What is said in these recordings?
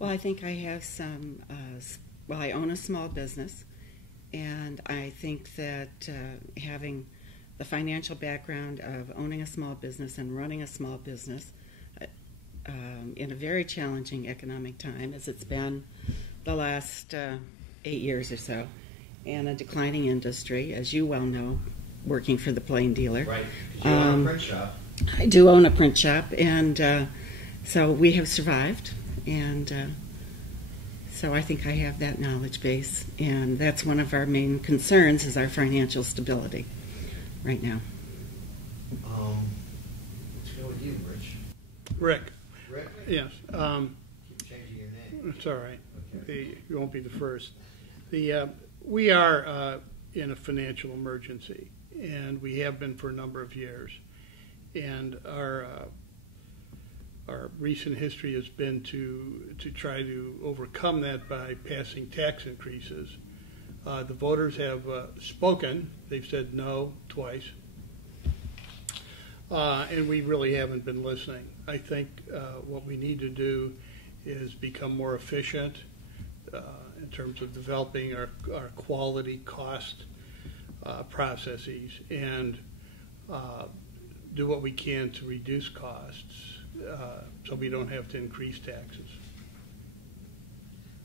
Well, I think I have some, I own a small business, and I think that having the financial background of owning a small business and running a small business in a very challenging economic time, as it's been the last 8 years or so, and a declining industry, as you well know, working for the Plain Dealer. Right. You own a print shop. I do own a print shop, and so we have survived, and so I think I have that knowledge base, and that's one of our main concerns is our financial stability right now. Let's go with you, Rich. Rick. Rick? Yes. Keep changing your name. It's all right. Okay. You won't be the first. We are in a financial emergency, and we have been for a number of years. And our recent history has been to try to overcome that by passing tax increases. The voters have spoken. They've said no twice. And we really haven't been listening. I think what we need to do is become more efficient in terms of developing our quality cost processes and do what we can to reduce costs so we don't have to increase taxes.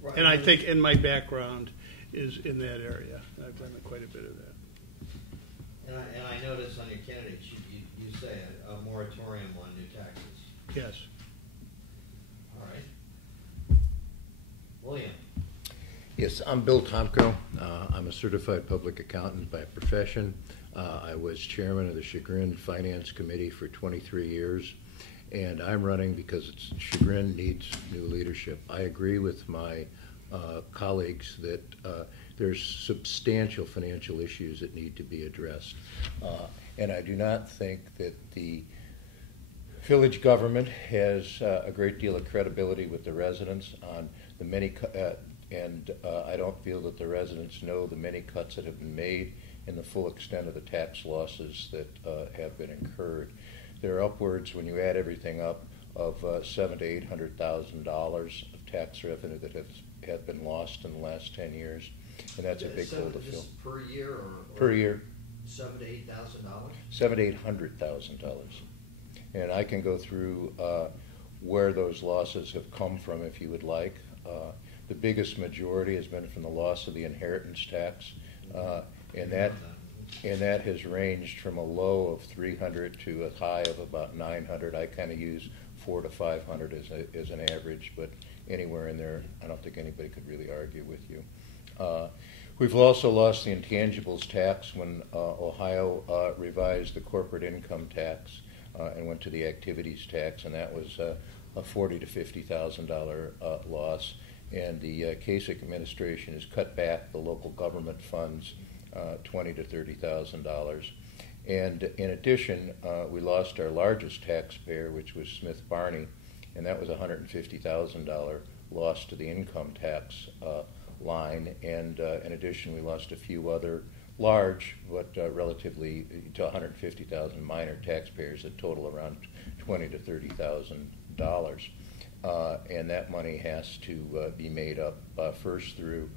Right. And I think, in my background is in that area. I've done quite a bit of that. And I notice on your candidate sheet you say a moratorium on new taxes. Yes. All right. William. Yes, I'm Bill Tomko. I'm a certified public accountant by profession. I was chairman of the Chagrin Finance Committee for 23 years, and I'm running because Chagrin needs new leadership. I agree with my colleagues that there's substantial financial issues that need to be addressed. And I do not think that the village government has a great deal of credibility with the residents on the many, I don't feel that the residents know the many cuts that have been made and the full extent of the tax losses that have been incurred. There are upwards, when you add everything up, of $700,000 to $800,000 of tax revenue that have been lost in the last 10 years, and that's a big hole to fill. Per year or per year? $7,000 to $8,000. $700,000 to $800,000, and I can go through where those losses have come from if you would like. The biggest majority has been from the loss of the inheritance tax, and that has ranged from a low of 300 to a high of about 900. I kind of use 400 to 500 as an average, but anywhere in there, I don't think anybody could really argue with you. We've also lost the intangibles tax when Ohio revised the corporate income tax and went to the activities tax, and that was a $40,000 to $50,000 loss. And the Kasich administration has cut back the local government funds $20,000 to $30,000. And in addition, we lost our largest taxpayer, which was Smith Barney, and that was a $150,000 loss to the income tax line. And in addition, we lost a few other large, but relatively to 150,000 minor taxpayers that total around $20,000 to $30,000. And that money has to be made up first through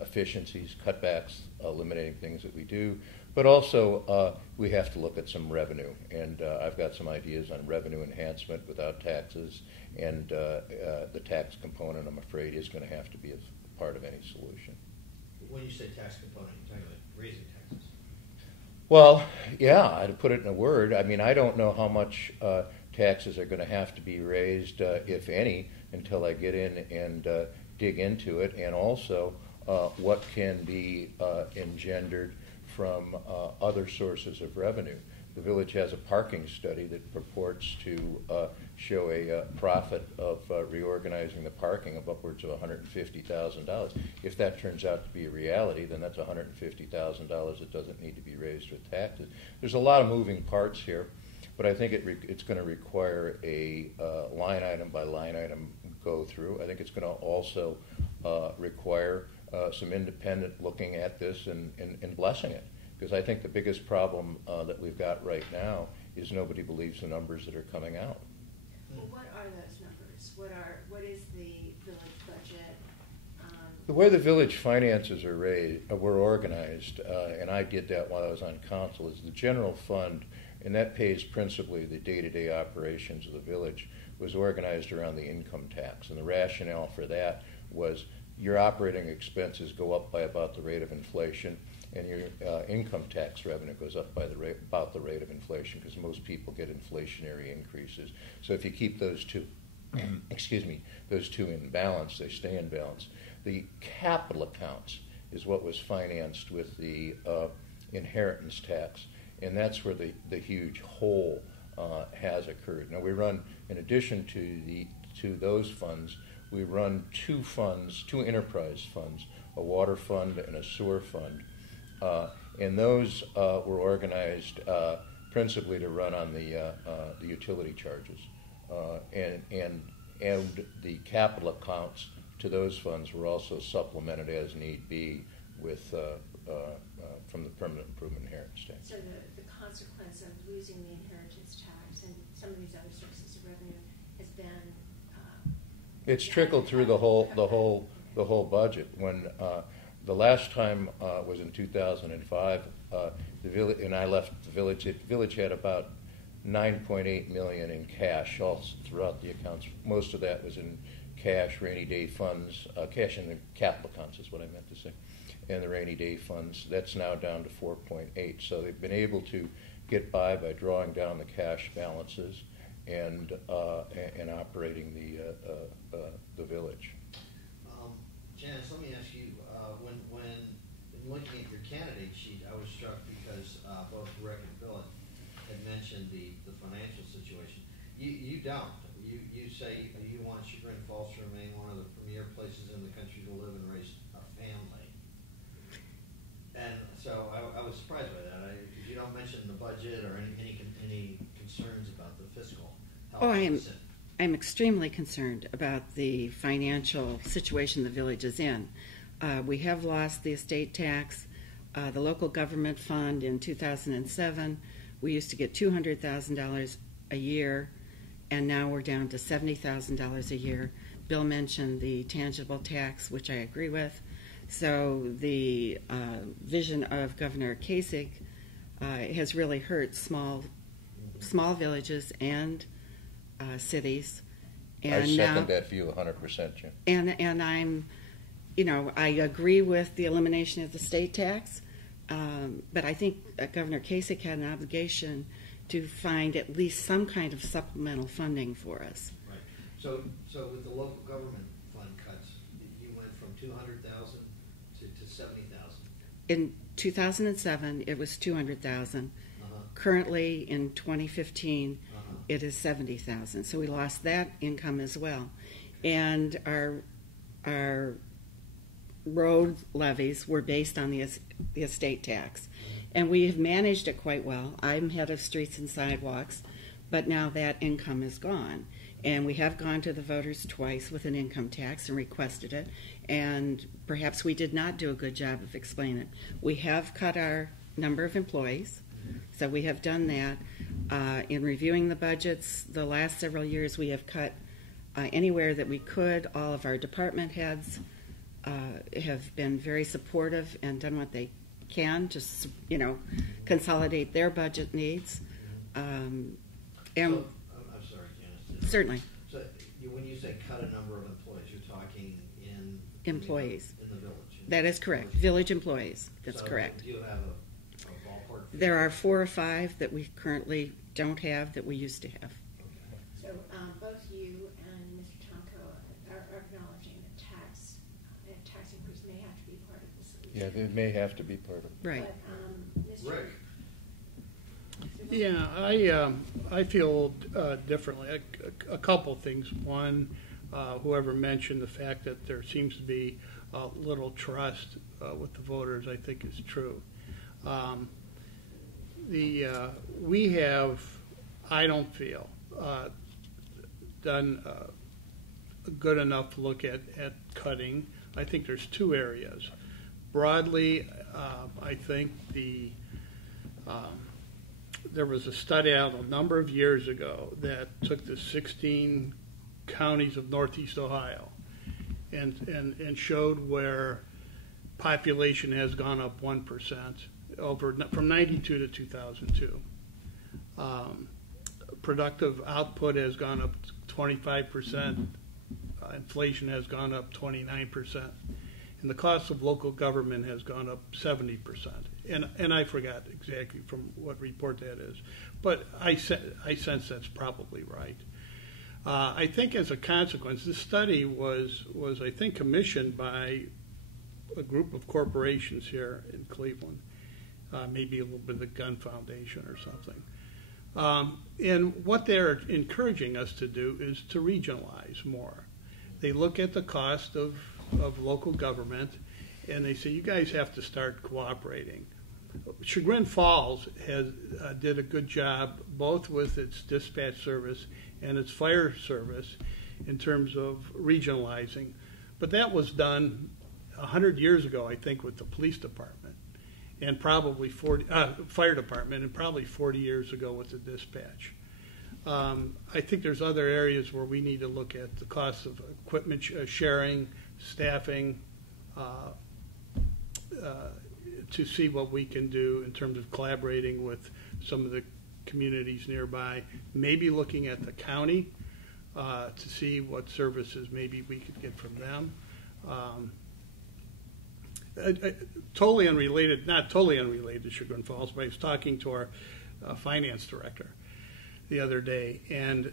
efficiencies, cutbacks, eliminating things that we do, but also we have to look at some revenue. And I've got some ideas on revenue enhancement without taxes, and the tax component, I'm afraid, is going to have to be a part of any solution. When you say tax component, you're talking about raising taxes. Well, yeah, to put it in a word, I mean, I don't know how much taxes are going to have to be raised, if any, until I get in and dig into it, and also what can be engendered from other sources of revenue. The village has a parking study that purports to show a profit of reorganizing the parking of upwards of $150,000. If that turns out to be a reality, then that's $150,000 that doesn't need to be raised with taxes. There's a lot of moving parts here, but I think it's going to require a line item by line item go through. I think it's going to also require some independent looking at this and blessing it. Because I think the biggest problem that we've got right now is nobody believes the numbers that are coming out. Well, what are those numbers? numbers? What is the village budget? The way the village finances were organized, and I did that while I was on council, is the general fund, and that pays principally the day-to-day operations of the village, was organized around the income tax. And the rationale for that was your operating expenses go up by about the rate of inflation, and your income tax revenue goes up by about the rate of inflation, because most people get inflationary increases. So if you keep those two, those two in balance, they stay in balance. The capital accounts is what was financed with the inheritance tax, and that's where the huge hole has occurred. Now we run, in addition to those funds, we run two enterprise funds, a water fund and a sewer fund, and those were organized principally to run on the utility charges, and the capital accounts to those funds were also supplemented as need be with from the permanent improvement inheritance tax. So the consequence of losing the inheritance tax and some of these other sources of revenue has been it's trickled through the whole budget. When the last time was in 2005, the village, and I left the village. The village had about $9.8 million in cash all throughout the accounts. Most of that was in cash, rainy day funds, cash in the capital accounts is what I meant to say, and the rainy day funds. That's now down to 4.8. So they've been able to get by drawing down the cash balances and operating the village. Janis, let me ask you, when looking at your candidate sheet, I was struck because both Rick and Philip had mentioned the financial situation. You don't. You say you want Chagrin Falls to remain one of the premier places in the country to live and raise a family. And so I was surprised by that. You don't mention the budget or any concerns about the fiscal health. Oh, I'm extremely concerned about the financial situation the village is in. We have lost the estate tax, the local government fund in 2007. We used to get $200,000 a year, and now we're down to $70,000 a year. Bill mentioned the tangible tax, which I agree with. So the vision of Governor Kasich has really hurt small villages and cities. And I second that view 100%, Jim. And I'm, I agree with the elimination of the state tax, but I think Governor Kasich had an obligation to find at least some kind of supplemental funding for us. Right. So with the local government fund cuts, you went from $200,000 to $70,000. In 2007, it was $200,000. Currently, in 2015, it is $70,000. So we lost that income as well, and our road levies were based on the estate tax, and we have managed it quite well. I'm head of streets and sidewalks, but now that income is gone, and we have gone to the voters twice with an income tax and requested it, and perhaps we did not do a good job of explaining it. We have cut our number of employees, so we have done that. In reviewing the budgets the last several years, we have cut anywhere that we could. All of our department heads have been very supportive and done what they can to, consolidate their budget needs. I'm sorry, Janis. Certainly. So when you say cut a number of employees, you're talking in employees. In the village. That is correct. Village employees. That's correct. Do you have a ballpark? There are 4 or 5 that we currently don't have that we used to have. So both you and Mr. Tomko are acknowledging that tax increase may have to be part of the solution. Yeah, they may have to be part of it. Right. But, Mr. Rick. Yeah, I feel differently. A couple things. One, whoever mentioned the fact that there seems to be little trust with the voters, I think is true. We have, I don't feel, done a good enough look at cutting. I think there's 2 areas. Broadly, I think there was a study out a number of years ago that took the 16 counties of Northeast Ohio, and showed where population has gone up 1% from 92 to 2002. Productive output has gone up 25%. Inflation has gone up 29%. And the cost of local government has gone up 70%. And I forgot exactly from what report that is. But I sense that's probably right. I think as a consequence, this study was I think, commissioned by a group of corporations here in Cleveland, maybe a little bit of the Gun Foundation or something. And what they're encouraging us to do is to regionalize more. They look at the cost of local government, and they say, you guys have to start cooperating. Chagrin-Falls did a good job both with its dispatch service and its fire service in terms of regionalizing. But that was done 100 years ago, I think, with the police department, and probably fire department, and probably 40 years ago with the dispatch. I think there's other areas where we need to look at the cost of equipment sharing, staffing, to see what we can do in terms of collaborating with some of the communities nearby, maybe looking at the county to see what services maybe we could get from them. Totally unrelated, not totally unrelated to Chagrin-Falls, but I was talking to our finance director the other day, and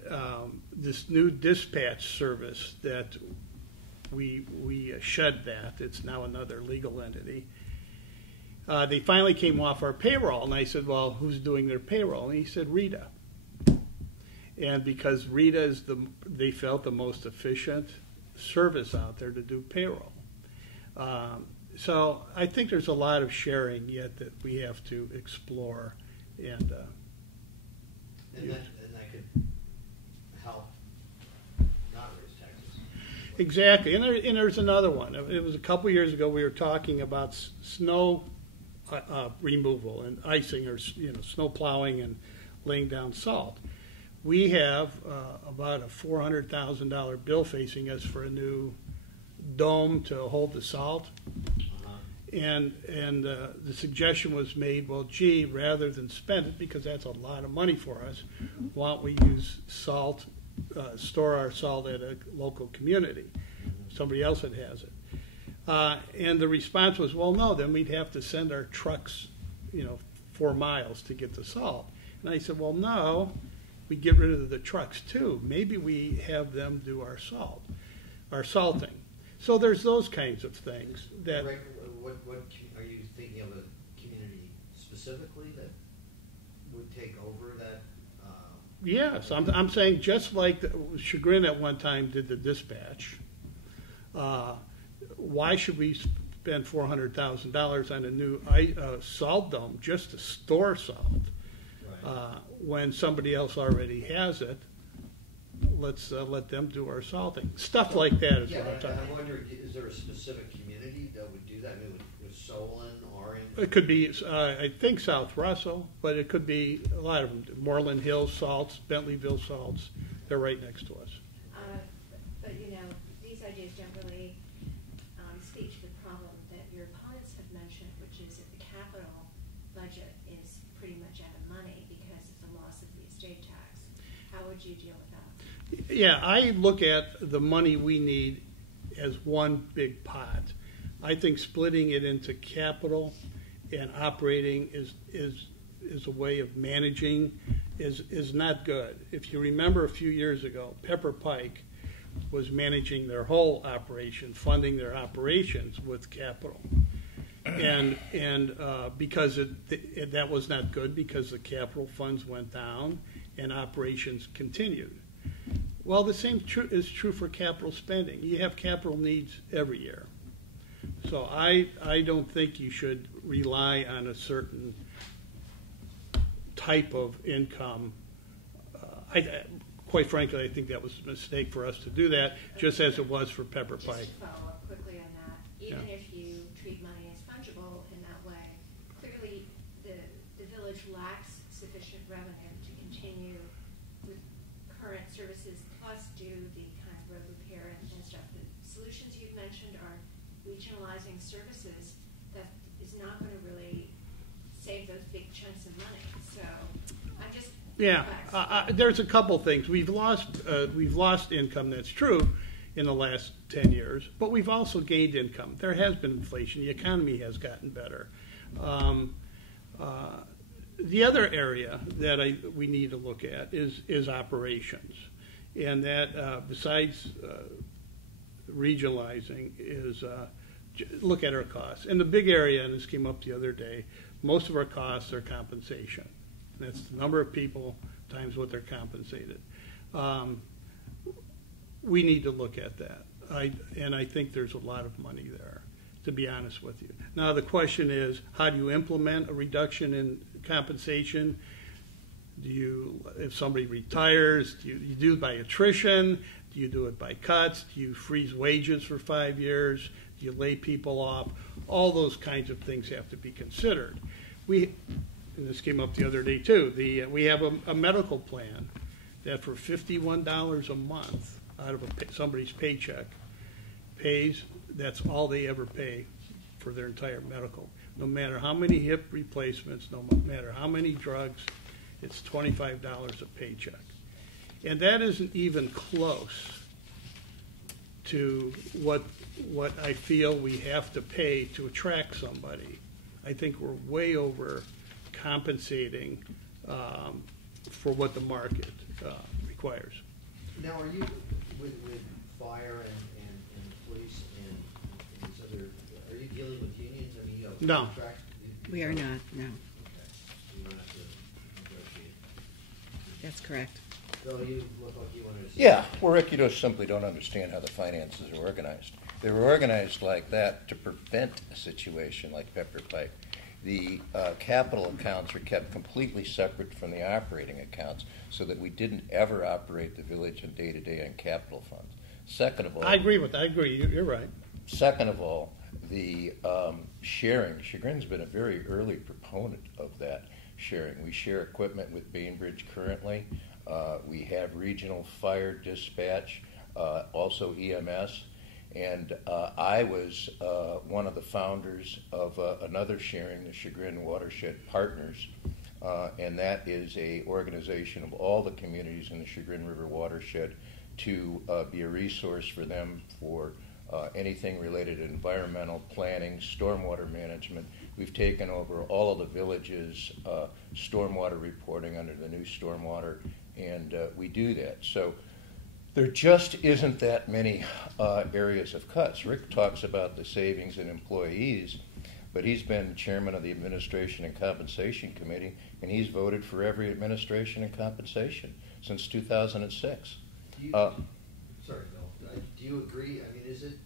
this new dispatch service that we shed that, it's now another legal entity. They finally came off our payroll, and I said, well, who's doing their payroll? And he said, Rita. And because Rita is they felt the most efficient service out there to do payroll. So I think there's a lot of sharing yet that we have to explore, and that could help not raise taxes. Exactly, and there's another one. It was a couple years ago. We were talking about snow removal and icing, or snow plowing and laying down salt. We have about a $400,000 bill facing us for a new dome to hold the salt. And the suggestion was made, well, gee, rather than spend it, because that's a lot of money for us, why don't we use salt, store our salt at a local community, somebody else that has it. And the response was, well, no, then we'd have to send our trucks, 4 miles to get the salt. And I said, well, no, we get rid of the trucks too. Maybe we have them do our salting. So there's those kinds of things that. What are you thinking of, a community specifically that would take over that? Yes, I'm saying just like Chagrin at one time did the dispatch. Why should we spend $400,000 on a new salt dome just to store salt when somebody else already has it? Let's let them do our salting. Stuff like that is what I'm talking about. I wonder, is there a specific community that would do that? I mean, with Solon, Orange? It could be, I think, South Russell, but it could be a lot of them. Moreland Hills salts, Bentleyville salts, they're right next to us. But these ideas don't really speak to the problem that your opponents have mentioned, which is that the capital budget is pretty much out of money because of the loss of the estate tax. How would you deal with that? Yeah, I look at the money we need as one big pot. I think splitting it into capital and operating is a way of managing is not good. If you remember a few years ago, Pepper Pike was managing their whole operation, funding their operations with capital. And because that was not good, because the capital funds went down and operations continued. Well, the same is true for capital spending. You have capital needs every year. So I don't think you should rely on a certain type of income. Quite frankly, I think that was a mistake for us to do that, just as it was for Pepper Pike. Just to follow up quickly on that, even if you treat money as fungible in that way, clearly the village lacks sufficient revenue to continue with current services, plus do the kind road repair and stuff. The solutions you've mentioned are regionalizing services. That is not going to really save those big chunks of money. So I'm just there's a couple things. We've lost income. That's true in the last 10 years, but we've also gained income. There has been inflation. The economy has gotten better. The other area that we need to look at is operations, and that besides regionalizing is look at our costs. And the big area, and this came up the other day, most of our costs are compensation. That's the number of people times what they're compensated. We need to look at that. And I think there's a lot of money there, to be honest with you. Now the question is, how do you implement a reduction in compensation? If somebody retires, do you do it by attrition? Do you do it by cuts? Do you freeze wages for 5 years? Do you lay people off? All those kinds of things have to be considered. And this came up the other day too. We have a medical plan that for $51 a month out of somebody's paycheck pays, that's all they ever pay for their entire medical. No matter how many hip replacements, no matter how many drugs, it's $25 a paycheck. And that isn't even close to what I feel we have to pay to attract somebody. I think we're way over compensating for what the market requires. Now, are you with fire and police and these other? Are you dealing with unions? I mean, you have No. contract? We are not, no. Okay. So you don't have to negotiate. That's correct. So you look like you want to. Yeah, well, Rick, you just simply don't understand how the finances are organized. They were organized like that to prevent a situation like Pepper Pike. The capital accounts are kept completely separate from the operating accounts so that we didn't ever operate the village in day-to-day on capital funds. Second of all, I agree. You're right. Second of all, the sharing. Chagrin's been a very early proponent of that sharing. We share equipment with Bainbridge currently. We have regional fire dispatch, also EMS. And I was one of the founders of another sharing, the Chagrin Watershed Partners, and that is a organization of all the communities in the Chagrin River watershed to be a resource for them for anything related to environmental planning, stormwater management. We've taken over all of the villages' stormwater reporting under the new stormwater, and we do that. So there just isn't that many areas of cuts. Rick talks about the savings in employees, but he's been chairman of the Administration and Compensation Committee, and he's voted for every administration and compensation since 2006. Sorry, Bill. Do you agree? I mean, is it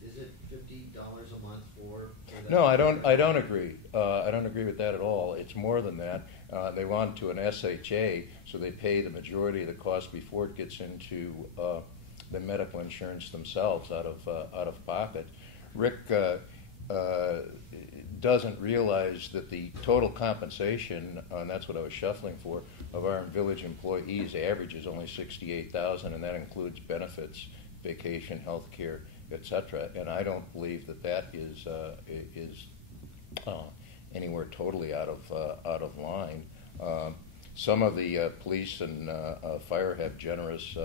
$50 a month for that? No, I don't agree. I don't agree with that at all. It's more than that. They want to an SHA, so they pay the majority of the cost before it gets into the medical insurance themselves out of pocket. Rick doesn't realize that the total compensation, and that's what I was shuffling for, of our village employees average is only $68,000, and that includes benefits, vacation, health care, etc. And I don't believe that is anywhere totally out of line. Some of the police and fire have generous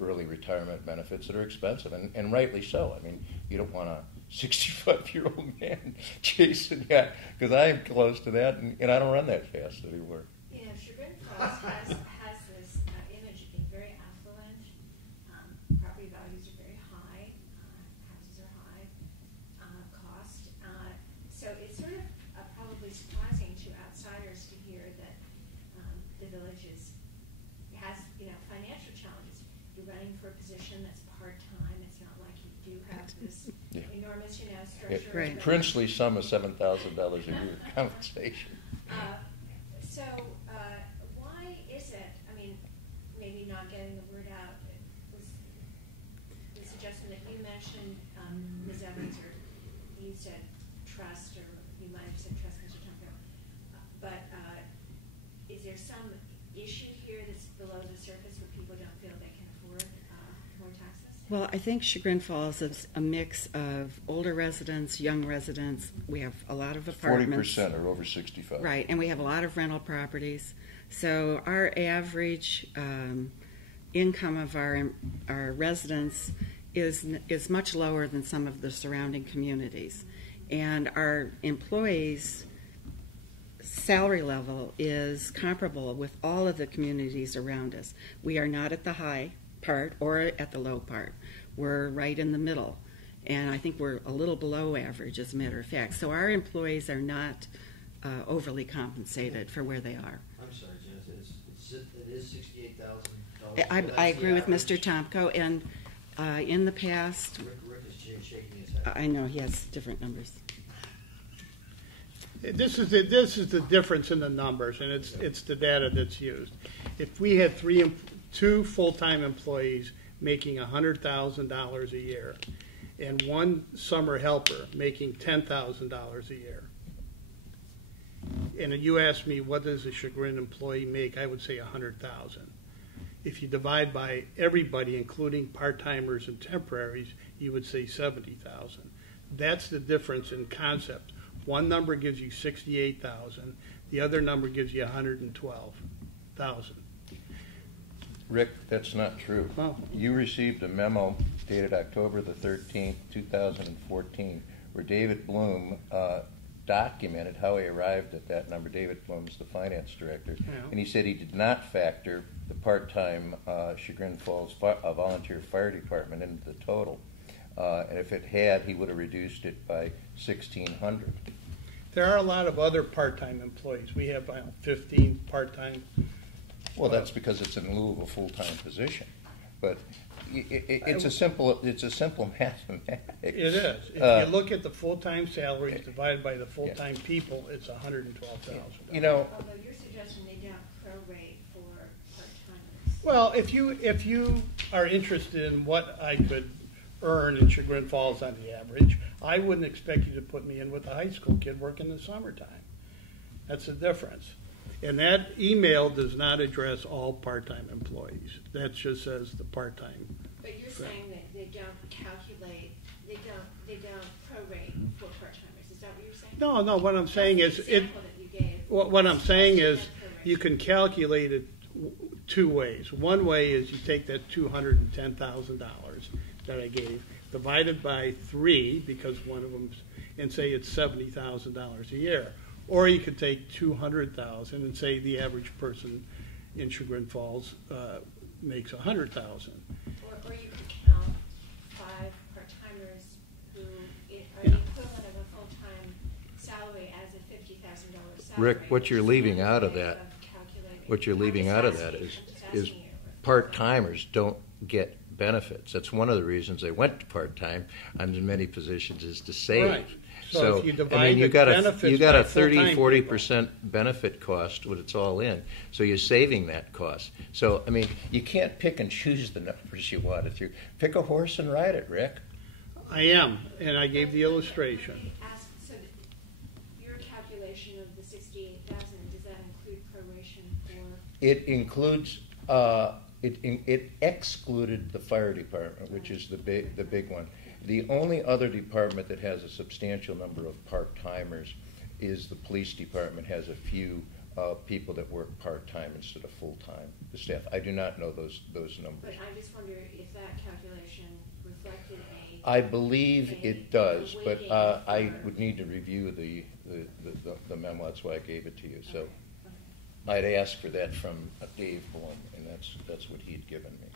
early retirement benefits that are expensive, and rightly so. I mean, you don't want a 65-year-old man chasing that, because I am close to that, and I don't run that fast anymore. You know, Chagrin Falls has this image of being very affluent. Property values are very high. Houses are high cost. So it's sort of probably surprising to outsiders to hear that the village has financial challenges. You're running for a position that's part-time. It's not like you do have this enormous structure. Right. Princely sum of $7,000 a year compensation. So why is it, I mean, maybe not getting the word out, it was the suggestion that you mentioned, Ms. Evans, or you said trust, or you might have said trust, Mr. Tomko, but is there some issue here that's below the surface where people don't feel they can afford more taxes? Well, I think Chagrin Falls is a mix of older residents, young residents. We have a lot of apartments. 40% are over 65. Right, and we have a lot of rental properties. So our average income of our residents is much lower than some of the surrounding communities. And our employees' salary level is comparable with all of the communities around us. We are not at the high part or at the low part. We're right in the middle. And I think we're a little below average, as a matter of fact. So our employees are not overly compensated for where they are. I'm sorry, Janice, it is $68,000. I agree with Mr. Tomko, and in the past, Rick is shaking his head. I know he has different numbers. This is the difference in the numbers, and it's the data that's used. If we had two full-time employees making $100,000 a year, and one summer helper making $10,000 a year, and you asked me what does a Chagrin employee make, I would say $100,000. If you divide by everybody, including part-timers and temporaries, you would say $70,000. That's the difference in concept. One number gives you $68,000, the other number gives you $112,000. Rick, that's not true. Oh. You received a memo dated October the 13th, 2014, where David Bloom documented how he arrived at that number. David Bloom's the finance director. Yeah. And he said he did not factor the part-time Chagrin Falls volunteer fire department into the total. And if it had, he would have reduced it by 1,600. There are a lot of other part-time employees. We have 15 part-time. Well, that's because it's in lieu of a full-time position. But it's a simple mathematics. It is. If you look at the full-time salaries divided by the full-time people, it's $112,000. You know, Although you're suggesting they don't prorate for part-timers. Well, if you are interested in what I could earn in Chagrin Falls on the average, I wouldn't expect you to put me in with a high school kid working in the summertime. That's the difference. And that email does not address all part-time employees. That just says the part-time. But you're saying that they don't calculate, they don't prorate for part-timers. Is that what you're saying? No. What I'm saying That's is the example that you gave. What I'm saying is That's you can calculate it two ways. One way is you take that $210,000 that I gave, divided by 3 because one of them's, and say it's $70,000 a year. Or you could take $200,000 and say the average person in Chagrin Falls makes $100,000. Or you could count 5 part-timers who are the equivalent of a full-time salary as a $50,000 salary. Rick, what you're leaving out of that, is part-timers don't get benefits. That's one of the reasons they went to part-time in many positions is to save. Right. So if you divide you the got benefits you got by a 30, full-time 40% benefit cost when it's all in. So you're saving that cost. So, I mean, you can't pick and choose the numbers you want. If you pick a horse and ride it, Rick. I am, and I gave the illustration. So your calculation of the $68,000, does that include proration for? It includes it excluded the fire department, which is the big one. The only other department that has a substantial number of part-timers is the police department. Has a few people that work part-time instead of full-time. The staff. I do not know those numbers. But I just wonder if that calculation reflected I believe it does, but I would need to review the memo. That's why I gave it to you. So I'd ask for that from Dave Bloom, and that's what he'd given me.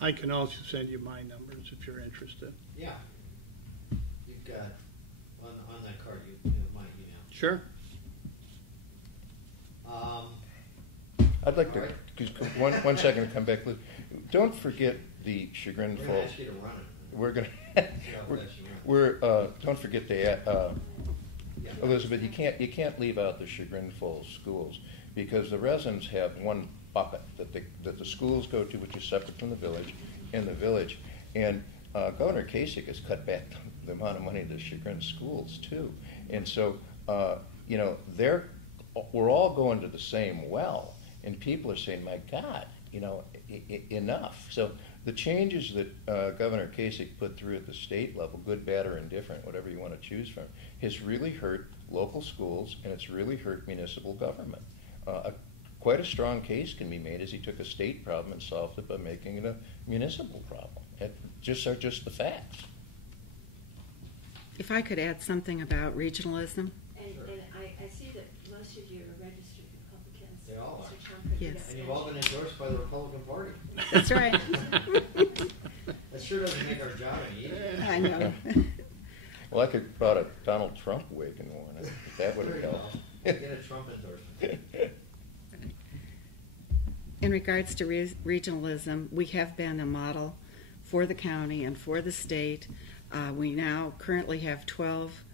I can also send you my numbers if you're interested. Yeah. You've got, on that card, you have my email. Sure. I'd like to, just one second to come back. Don't forget the Chagrin We're going Falls. to ask you to run it. We're going See how fast you run. don't forget the, Elizabeth, you can't leave out the Chagrin Falls schools because the residents have one bucket that the schools go to, which is separate from the village, in the village. And Governor Kasich has cut back the amount of money to Chagrin schools too. And so, we're all going to the same well. And people are saying, my God, enough. So the changes that Governor Kasich put through at the state level, good, bad, or indifferent, whatever you want to choose from, has really hurt local schools, and it's really hurt municipal government. Quite a strong case can be made as he took a state problem and solved it by making it a municipal problem. It are just the facts. If I could add something about regionalism. And I see that most of you are registered Republicans. They all are. Mr. Tomko did Yes. that And you've all been mention. endorsed by the Republican Party. That's right. That sure doesn't make our job any easier. I know. Well, I could have brought a Donald Trump wig and worn it. That would have There you helped. go. Get a Trump endorsement. In regards to regionalism, we have been a model for the county and for the state. We now currently have 12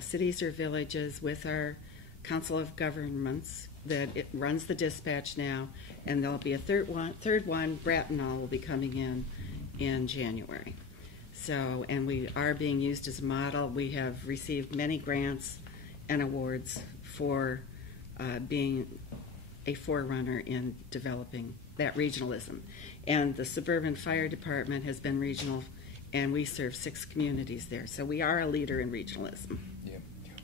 cities or villages with our Council of Governments that it runs the dispatch now, and there'll be a third one, Bratenall, will be coming in January. So, and we are being used as a model. We have received many grants and awards for being a forerunner in developing that regionalism. And the Suburban Fire Department has been regional, and we serve 6 communities there. So we are a leader in regionalism. Yeah.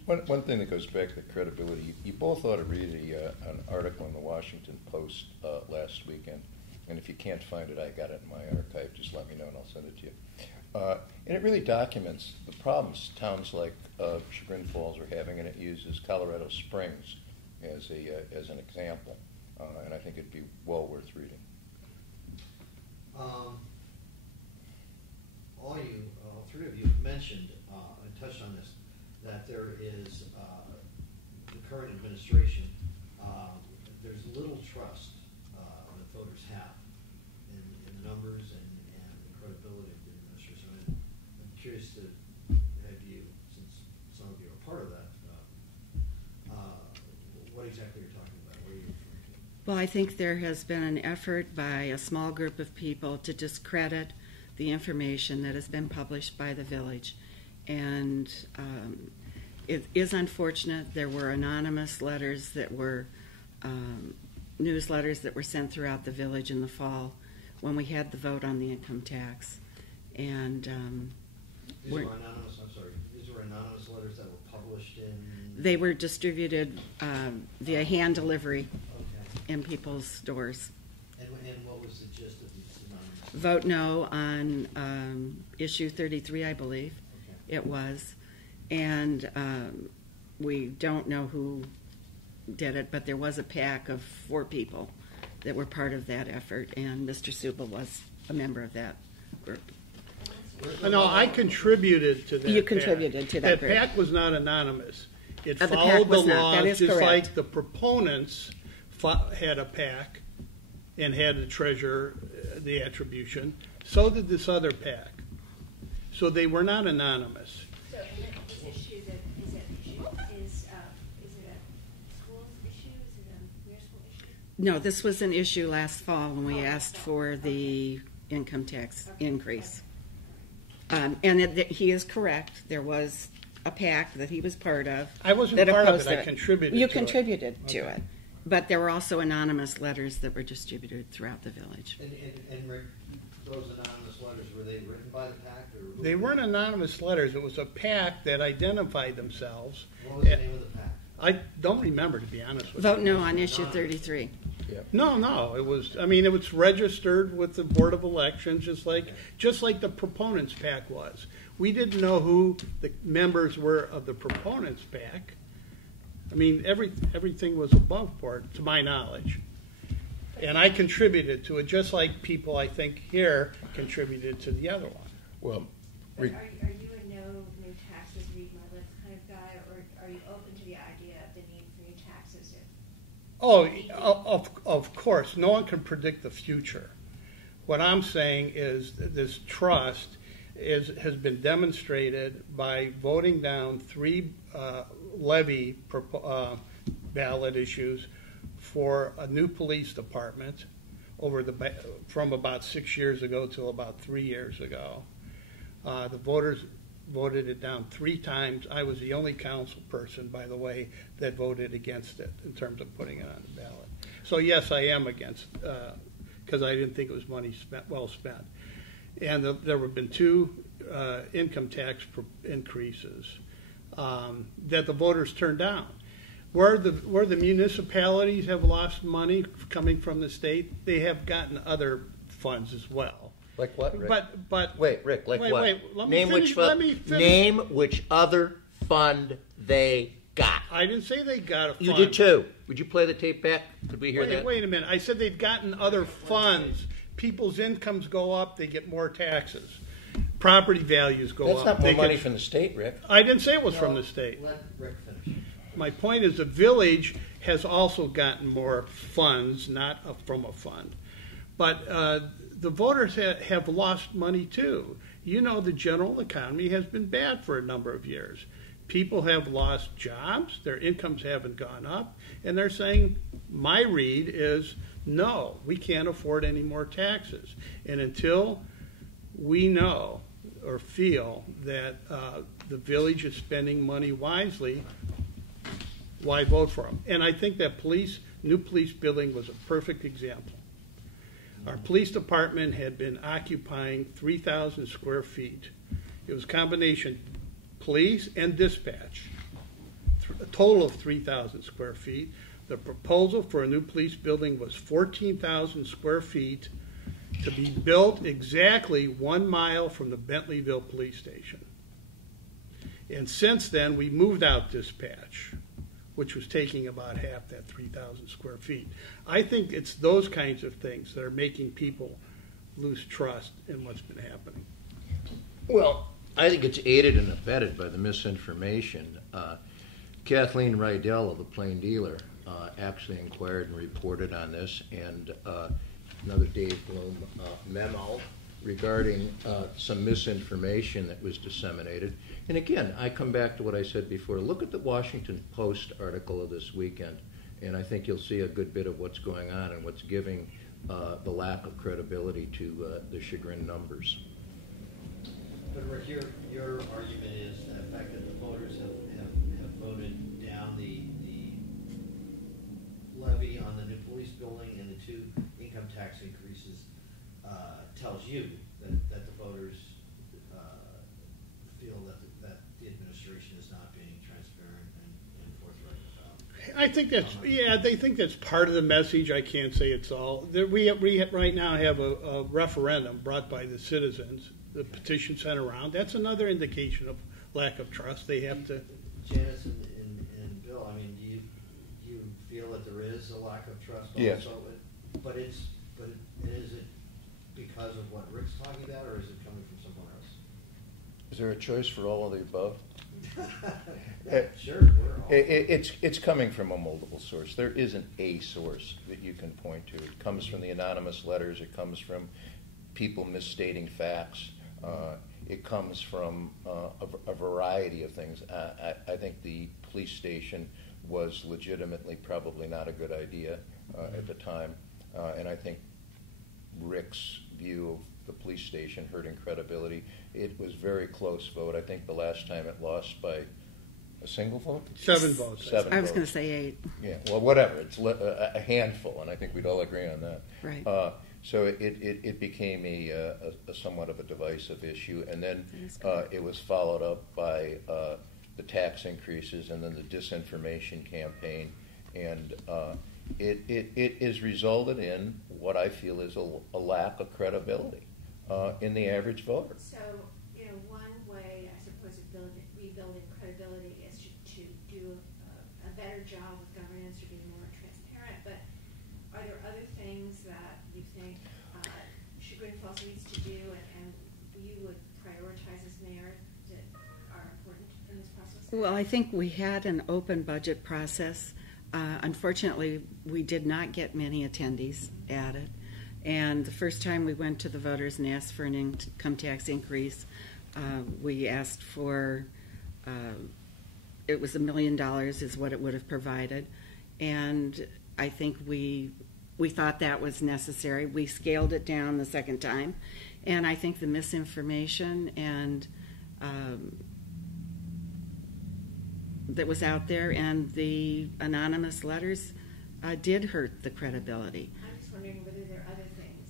One thing that goes back to credibility, you both ought to read an article in the Washington Post last weekend. And if you can't find it, I got it in my archive. Just let me know and I'll send it to you. And it really documents the problems towns like Chagrin Falls are having, and it uses Colorado Springs as an example. And I think it'd be well worth reading. All three of you mentioned and touched on this, that there is the current administration. There's little trust that voters have in the numbers and the credibility of the administration. I'm curious to have you, since some of you are part of that, what exactly you're talking about. What are you referring to? Well, I think there has been an effort by a small group of people to discredit the information that has been published by the village. And it is unfortunate. There were anonymous letters that were newsletters that were sent throughout the village in the fall when we had the vote on the income tax. And These were anonymous, I'm sorry, these were anonymous letters that were published in... they were distributed via hand delivery Okay. in people's doors. And what was the gist of these anonymous? Vote no on issue 33, I believe Okay. it was. And we don't know who did it, but there was a pack of 4 people that were part of that effort, and Mr. Subel was a member of that group. No, I contributed to that. You PAC. contributed to that group. PAC was not anonymous. It The PAC followed the was not. That laws, is just correct. like the proponents had a PAC and had the treasurer, the attribution. So did this other PAC. So they were not anonymous. So, and this issue that is it a schools issue? Is it a municipal issue? No, this was an issue last fall when we asked for the income tax increase. And he is correct. There was a PAC that he was part of. I wasn't that part of opposed it. I contributed You to it. contributed to Okay. it. But there were also anonymous letters that were distributed throughout the village. And Rick, those anonymous letters, were they written by the PAC? Or who- They weren't anonymous letters. It was a PAC that identified themselves. What was the name of the PAC? I don't remember, to be honest with Vote you. no on issue 33. No, it was registered with the Board of Elections, just like the proponents PAC was. We didn't know who the members were of the proponents PAC. I mean, everything was above board, to my knowledge. And I contributed to it, just like people, I think, here contributed to the other one. Well, But are you a no new taxes, read my lips kind of guy, or are you open to the idea of the need for new taxes? Oh, of course. No one can predict the future. What I'm saying is that this trust has been demonstrated by voting down 3 levy ballot issues for a new police department from about 6 years ago till about 3 years ago. The voters voted it down 3 times. I was the only council person, by the way, that voted against it in terms of putting it on the ballot. So yes, I am against because I didn't think it was money well spent. And there have been 2 income tax increases that the voters turned down. Where the municipalities have lost money coming from the state, they have gotten other funds as well. Like what, Rick? But wait, Rick, like wait, what? Wait, let me Name finish, which fund. let me finish. Name which other fund they got. I didn't say they got a fund. You did too. Would you play the tape back? Could we hear that? Wait a minute. I said they've gotten other funds. People's incomes go up, they get more taxes. Property values go That's up. not more They money get- from the state, Rick. I didn't say it was from the state. Let Rick finish. My point is the village has also gotten more funds, not from a fund. But the voters have lost money too. You know, the general economy has been bad for a number of years. People have lost jobs, their incomes haven't gone up, and they're saying, my read is, no, we can't afford any more taxes. And until we know or feel that the village is spending money wisely, why vote for them? And I think that new police building was a perfect example. Our police department had been occupying 3,000 square feet. It was a combination police and dispatch, a total of 3,000 square feet. The proposal for a new police building was 14,000 square feet to be built exactly 1 mile from the Bentleyville police station. And since then, we moved out dispatch, which was taking about half that 3,000 square feet. I think it's those kinds of things that are making people lose trust in what's been happening. Well, I think it's aided and abetted by the misinformation. Kathleen Rydell of the Plain Dealer actually inquired and reported on this, and another Dave Bloom memo regarding some misinformation that was disseminated. And again, I come back to what I said before. Look at the Washington Post article of this weekend, and I think you'll see a good bit of what's going on and what's giving the lack of credibility to the chagrin numbers. But Rick, your argument is the fact that the voters have voted down the levy on the new police building and the 2 income tax increases tells you that the voters feel that the administration is not being transparent and forthright about. I think that's, they think that's part of the message. I can't say it's all. We right now have a referendum brought by the citizens. The petition sent around. That's another indication of lack of trust. They have to. Janis and Bill, I mean, do you feel that there is a lack of trust also? Yes. But is it because of what Rick's talking about, or is it coming from somewhere else? Is there a choice for all of the above? Sure. It's coming from a multiple source. There isn't a source that you can point to. It comes from the anonymous letters. It comes from people misstating facts. It comes from a variety of things. I think the police station was legitimately probably not a good idea at the time. And I think Rick's view of the police station hurting credibility. It was very close vote. I think the last time it lost by a single vote? 7 votes. 7 I was votes. going to say 8. Yeah, well, whatever. It's a handful, and I think we'd all agree on that. Right. So it became a somewhat of a divisive issue, and then it was followed up by the tax increases and then the disinformation campaign, and it has resulted in what I feel is a lack of credibility in the average voter. So, one way, I suppose, of rebuilding credibility is to do a better job with governance or be more transparent. But are there other things that you think Chagrin Falls needs to do and you would prioritize as mayor that are important in this process? Well, I think we had an open budget process. Unfortunately, we did not get many attendees at it. And the first time we went to the voters and asked for an income tax increase, we asked for, it was $1 million is what it would have provided. And I think we thought that was necessary. We scaled it down the second time. And I think the misinformation and that was out there and the anonymous letters did hurt the credibility. I'm just wondering whether there are other things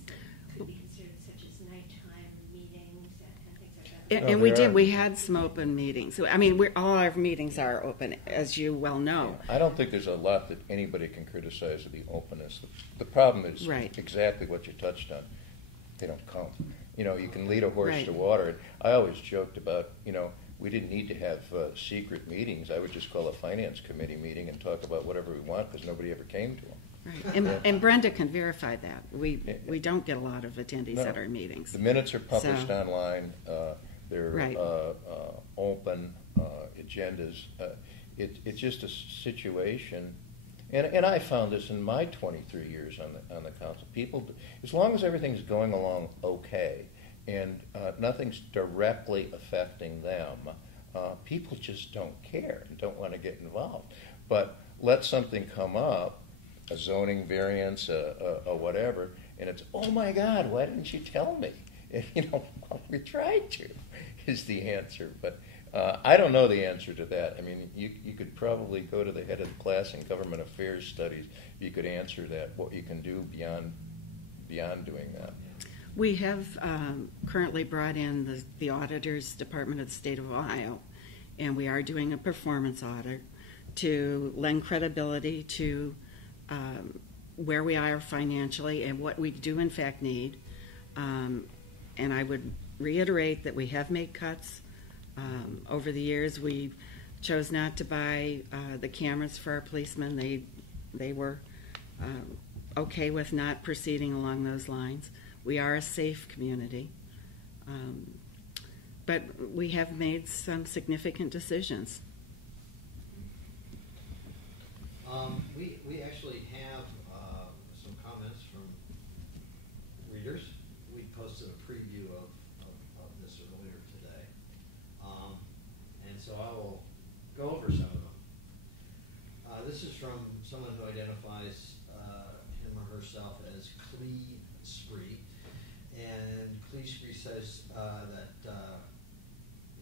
And we did. We had some open meetings. So, I mean, all our meetings are open, as you well know. I don't think there's a lot that anybody can criticize of the openness. The problem is exactly what you touched on. They don't come. You can lead a horse to water. And I always joked about, we didn't need to have secret meetings. I would just call a finance committee meeting and talk about whatever we want because nobody ever came to them. Right. And Brenda can verify that. We don't get a lot of attendees at our meetings. The minutes are published online. They're open agendas. It's just a situation, and I found this in my 23 years on the council. People, as long as everything's going along okay, and nothing's directly affecting them, people just don't care and don't want to get involved. But let something come up, a zoning variance, a whatever, and it's, oh my God, why didn't you tell me? And, well, we tried to, is the answer. But I don't know the answer to that. I mean, you could probably go to the head of the class in government affairs studies. You could answer that, what you can do beyond doing that. We have currently brought in the Auditor's Department of the State of Ohio, and we are doing a performance audit to lend credibility to where we are financially and what we do in fact need. And I would reiterate that we have made cuts. Over the years, we chose not to buy the cameras for our policemen. They were okay with not proceeding along those lines. We are a safe community. But we have made some significant decisions. We actually have some comments from readers. We posted a preview of this earlier today. And so I will go over some of them. This is from someone who identifies him or herself as Clee Spree. And Clee Spree says that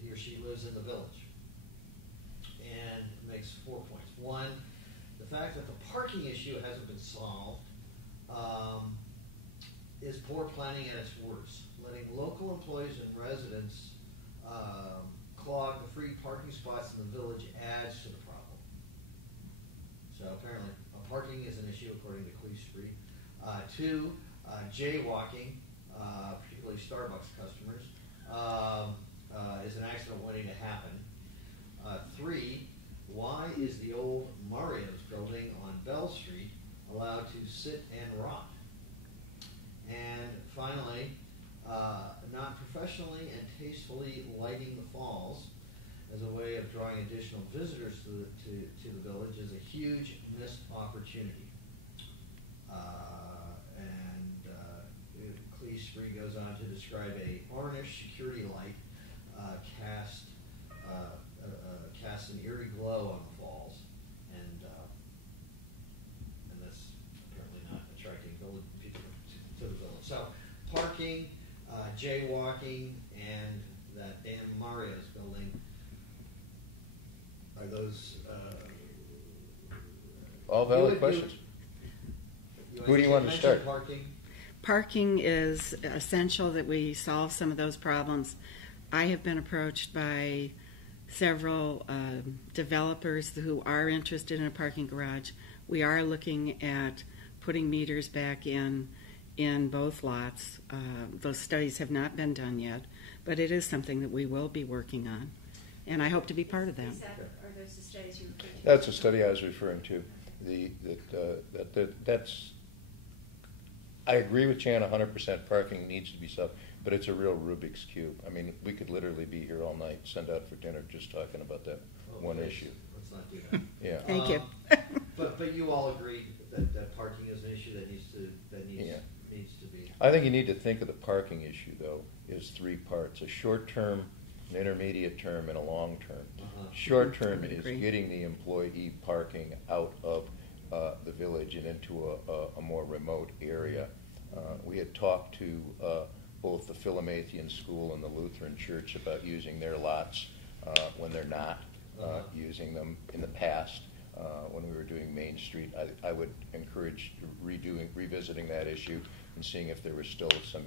he or she lives in the village and makes 4 points. One, the fact that the parking issue hasn't been solved is poor planning at its worst. Letting local employees and residents clog the free parking spots in the village adds to the problem. So apparently, parking is an issue according to Clee Spree. Two, jaywalking, particularly Starbucks customers, is an accident waiting to happen. Three, why is the old Mario's building on Bell Street allowed to sit and rot? And finally, not professionally and tastefully lighting the falls as a way of drawing additional visitors to the village is a huge missed opportunity. Clee Spree goes on to describe a orange security light casts an eerie glow on the falls, and that's apparently not attracting people to the village. So, parking, jaywalking, and that damn Mario's building, are those all valid questions? Who do you want to start? Parking is essential that we solve some of those problems. I have been approached by several developers who are interested in a parking garage. We are looking at putting meters back in both lots. Those studies have not been done yet, but it is something that we will be working on, and I hope to be part of that. Are those the studies you referred to? That's the study I was referring to. That's. I agree with Jan 100%. Parking needs to be solved, but it's a real Rubik's Cube. I mean, we could literally be here all night, send out for dinner, just talking about that one issue. Let's not do that. Yeah. Thank you. But you all agree that parking is an issue that needs to be. I think you need to think of the parking issue though as three parts: a short term, an intermediate term, and a long term. Short term is getting the employee parking out of the village and into a more remote area. We had talked to both the Philomathian School and the Lutheran Church about using their lots when they're not using them in the past. When we were doing Main Street, I would encourage revisiting that issue and seeing if there was still some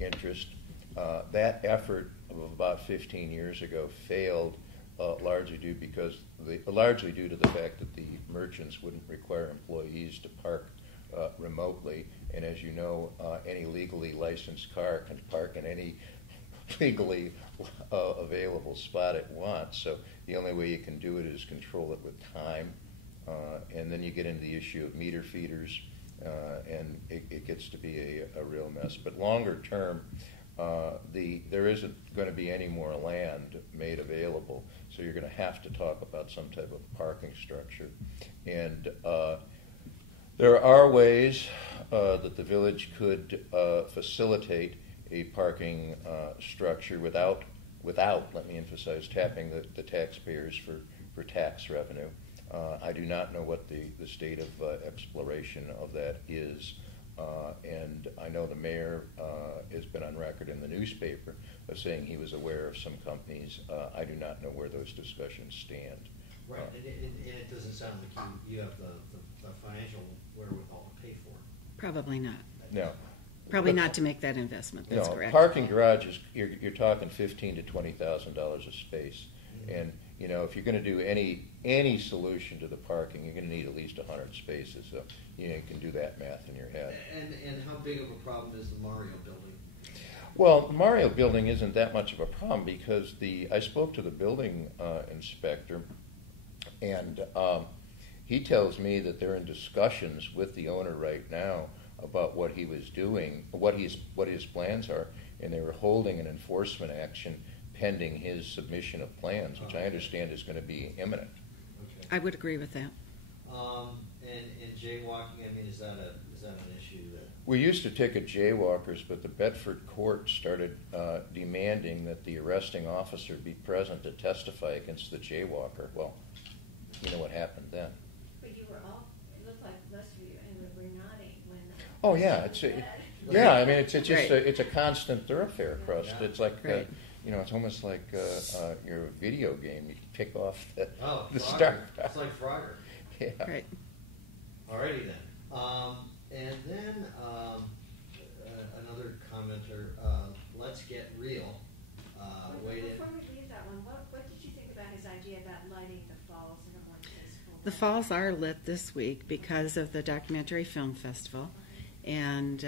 interest. That effort of about 15 years ago failed largely due to the fact that the merchants wouldn't require employees to park remotely. And as you know, any legally licensed car can park in any legally available spot it wants. So the only way you can do it is control it with time. And then you get into the issue of meter feeders, and it gets to be a real mess. But longer term, there isn't going to be any more land made available, so you're going to have to talk about some type of parking structure. And there are ways that the village could facilitate a parking structure without, let me emphasize, tapping the taxpayers for tax revenue. I do not know what the state of exploration of that is. And I know the mayor has been on record in the newspaper of saying he was aware of some companies. I do not know where those discussions stand. Right, and it doesn't sound like you have the financial wherewithal to pay for it. Probably not. No. Probably not to make that investment. That's No, correct. parking garages, you're talking $15,000 to $20,000 a space. Mm-hmm. And, you know, if you're going to do any solution to the parking, you're going to need at least 100 spaces. So, you know, you can do that math in your head. And how big of a problem is the Mario building? Well, the Mario building isn't that much of a problem because I spoke to the building inspector, and he tells me that they're in discussions with the owner right now about what he was doing, what his plans are, and they were holding an enforcement action pending his submission of plans, which I understand is going to be imminent. Okay. I would agree with that. And jaywalking, I mean, is that an issue that? We used to ticket jaywalkers, but the Bedford court started demanding that the arresting officer be present to testify against the jaywalker. Well, you know what happened then. But you were all, it looked like most of you were nodding when. Oh yeah, yeah. I mean, it's just Right. it's a constant thoroughfare for us. Yeah. It's like Right. you know, it's almost like your video game. You pick off the Frogger. start. It's like Frogger. Yeah. Right. Alrighty then. And then another commenter. Let's get real. Before we leave that one, what did you think about his idea about lighting the falls in a one-place pool? The falls are lit this week because of the Documentary Film Festival. And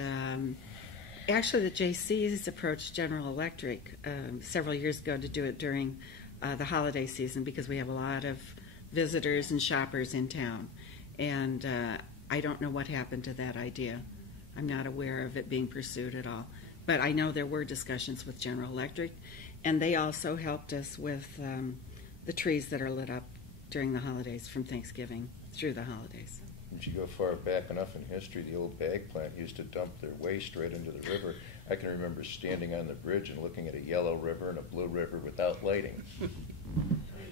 actually, the JCs approached General Electric several years ago to do it during the holiday season because we have a lot of visitors and shoppers in town. And I don't know what happened to that idea. I'm not aware of it being pursued at all. But I know there were discussions with General Electric, and they also helped us with the trees that are lit up during the holidays from Thanksgiving through the holidays. If you go far back enough in history, the old bag plant used to dump their waste right into the river. I can remember standing on the bridge and looking at a yellow river and a blue river without lighting.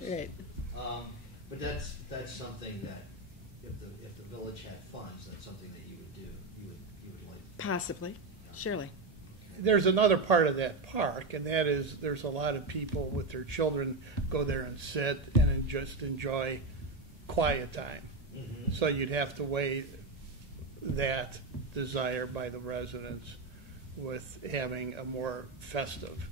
Right. But that's something that if the village had funds, that's something that you would do. You would like. Possibly. Surely. There's another part of that park, and that is there's a lot of people with their children go there and sit and just enjoy quiet time. Mm-hmm. So you'd have to weigh that desire by the residents with having a more festive.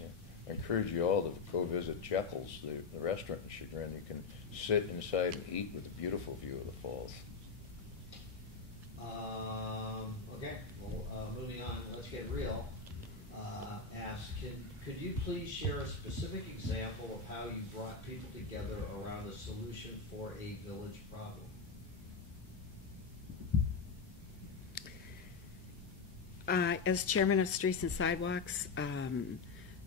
Yeah. I encourage you all to go visit Jekyll's, the restaurant in Chagrin. You can sit inside and eat with a beautiful view of the falls. Okay, well, moving on, let's get real. Could you please share a specific example of how you brought people together around a solution for a village problem? As chairman of Streets and Sidewalks,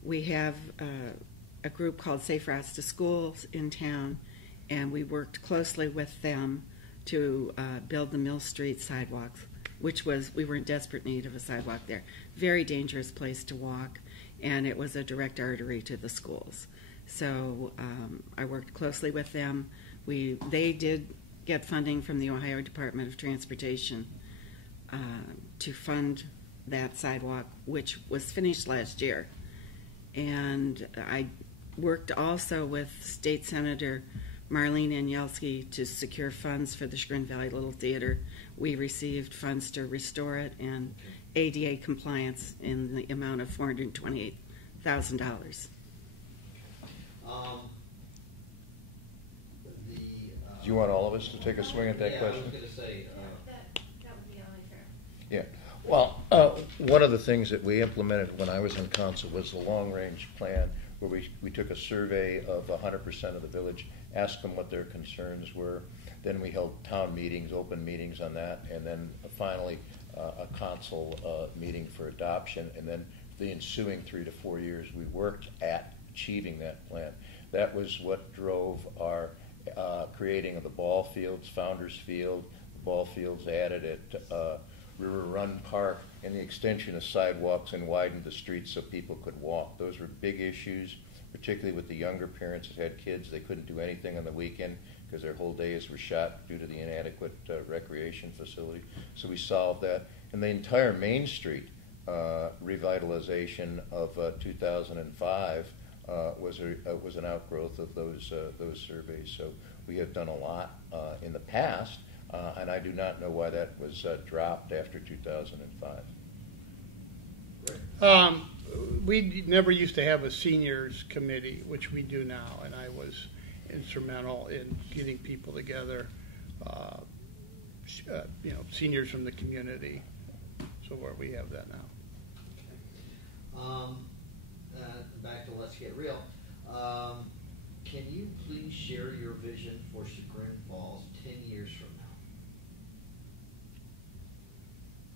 we have a group called Safe Routes to Schools in town, and we worked closely with them to build the Mill Street sidewalks, which we were in desperate need of a sidewalk there. Very dangerous place to walk, and it was a direct artery to the schools. So I worked closely with them. They did get funding from the Ohio Department of Transportation to fund that sidewalk, which was finished last year. And I worked also with State Senator Marlene Anielski to secure funds for the Chagrin Valley Little Theater. We received funds to restore it and ADA compliance in the amount of $428,000. Do you want all of us to take a swing at that question? I was going to say. That would be only fair. Yeah. Well, one of the things that we implemented when I was in council was the long-range plan, where we took a survey of 100% of the village, asked them what their concerns were. Then we held town meetings, open meetings on that, and then finally a council meeting for adoption. And then the ensuing 3 to 4 years, we worked at achieving that plan. That was what drove our creating of the ball fields, Founders Field, the ball fields added at River Run Park, and the extension of sidewalks and widened the streets so people could walk. Those were big issues, particularly with the younger parents that had kids. They couldn't do anything on the weekend because their whole days were shot due to the inadequate recreation facility. So we solved that. And the entire Main Street revitalization of 2005 was an outgrowth of those surveys. So we have done a lot in the past, and I do not know why that was dropped after 2005. We never used to have a seniors committee, which we do now, and I was instrumental in getting people together, seniors from the community. So where we have that now. Back to Let's Get Real. Can you please share your vision for Chagrin Falls 10 years from now?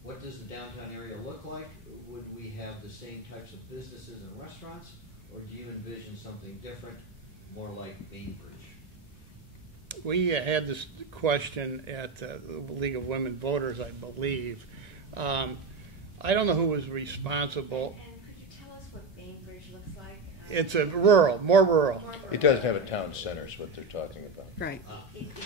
What does the downtown area look like? Would we have the same types of businesses and restaurants, or do you envision something different, more like Bainbridge? We had this question at the League of Women Voters, I believe. I don't know who was responsible. And could you tell us what Bainbridge looks like? It's a more rural. It doesn't have a town center is what they're talking about. Right.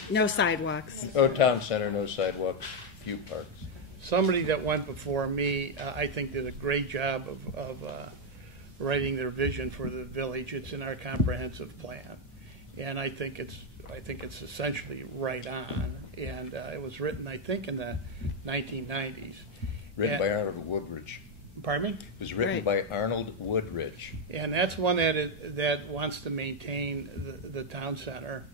No sidewalks. No town center, no sidewalks, few parks. Somebody that went before me, I think, did a great job of writing their vision for the village. It's in our comprehensive plan, and I think it's essentially right on. And it was written, I think, in the 1990s. Written by Arnold Woodridge. Pardon me? It was written by Arnold Woodridge. And that's one that wants to maintain the town center,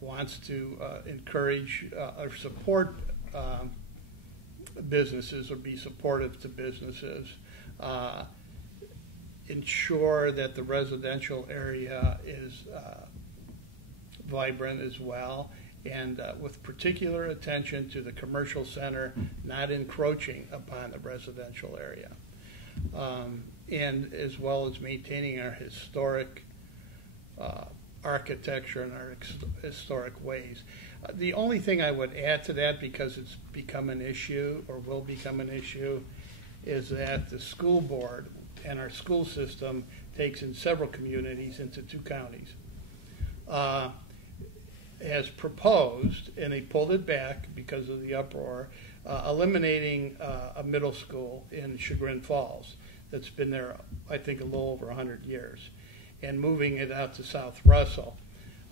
wants to encourage or support businesses or be supportive to businesses, ensure that the residential area is vibrant as well, and with particular attention to the commercial center not encroaching upon the residential area, and as well as maintaining our historic architecture and our historic ways. The only thing I would add to that, because it's become an issue or will become an issue, is that the school board and our school system takes in several communities into 2 counties. Has proposed, and they pulled it back because of the uproar, eliminating a middle school in Chagrin Falls that's been there, I think, a little over 100 years, and moving it out to South Russell.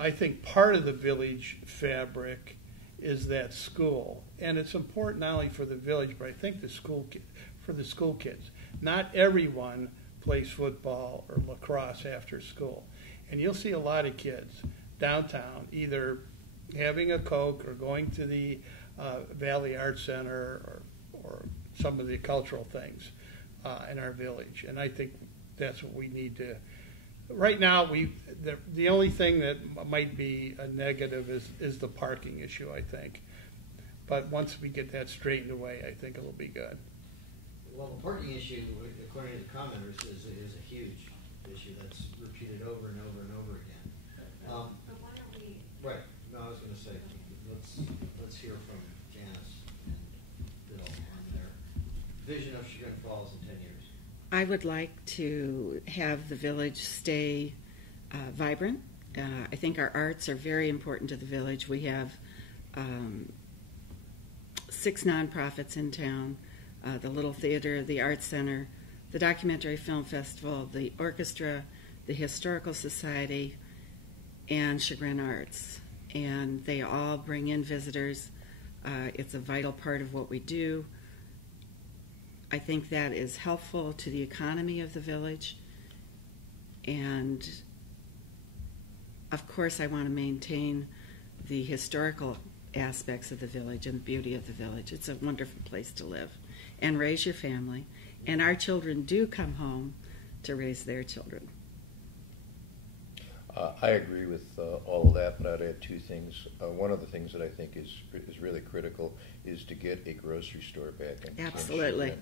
I think part of the village fabric is that school, and it's important not only for the village, but I think for the school kids. Not everyone plays football or lacrosse after school, and you'll see a lot of kids downtown either having a Coke or going to the Valley Arts Center or some of the cultural things in our village, and I think that's what we need to. Right now, the only thing that might be a negative is the parking issue, I think. But once we get that straightened away, I think it'll be good. Well, the parking issue, according to the commenters, is a huge issue that's repeated over and over and over again. But why don't we? Right. No, I was going to say, let's hear from Janis and Bill on their vision of Chagrin Falls in 10 years. I would like to have the village stay vibrant. I think our arts are very important to the village. We have 6 nonprofits in town, the Little Theater, the Arts Center, the Documentary Film Festival, the Orchestra, the Historical Society, and Chagrin Arts. And they all bring in visitors. It's a vital part of what we do. I think that is helpful to the economy of the village. And of course, I want to maintain the historical aspects of the village and the beauty of the village. It's a wonderful place to live and raise your family. And our children do come home to raise their children. I agree with all of that, but I'd add two things. One of the things that I think is really critical is to get a grocery store back in. Absolutely.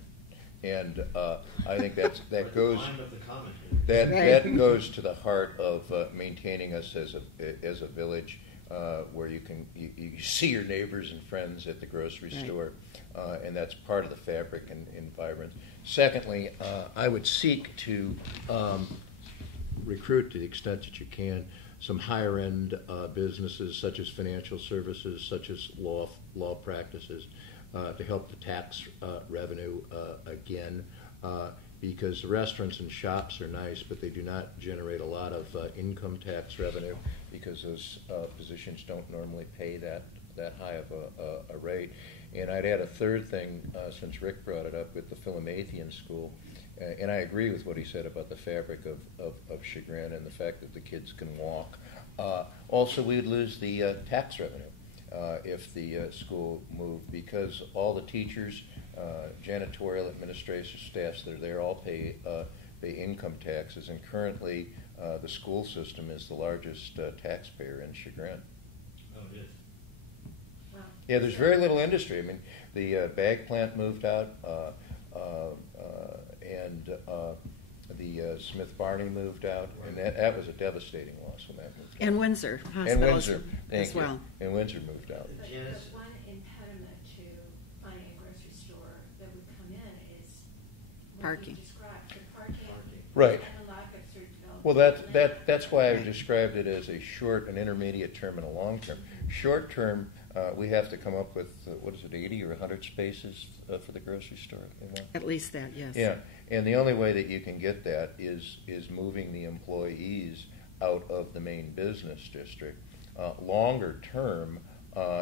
And I think that goes Right. that goes to the heart of maintaining us as a village, where you see your neighbors and friends at the grocery Right. store, and that's part of the fabric and vibrance. Secondly, I would seek to recruit, to the extent that you can, some higher end businesses such as financial services, such as law practices, to help the tax revenue again, because the restaurants and shops are nice, but they do not generate a lot of income tax revenue, because those positions don't normally pay that high of a rate. And I'd add a third thing, since Rick brought it up, with the Philomathian School. And I agree with what he said about the fabric of Chagrin and the fact that the kids can walk. Also, we would lose the tax revenue if the school moved, because all the teachers, janitorial, administrative staffs that are there all pay income taxes, and currently the school system is the largest taxpayer in Chagrin. Oh, it is. Wow. Yeah, there's very little industry. I mean, the bag plant moved out, and the Smith Barney moved out, and that was a devastating loss when that moved out. And Windsor Hospital And Windsor, as well. And Windsor moved out. But Janis- the one impediment to finding a grocery store that would come in is what Parking. you described, the parking. Right. And the lack of sort of development. Well, that's why I described it as a short, an intermediate term, and a long term. Short term, we have to come up with, 80 or 100 spaces for the grocery store? At least that, yes. Yeah, and the only way that you can get that is moving the employees out of the main business district. Longer term,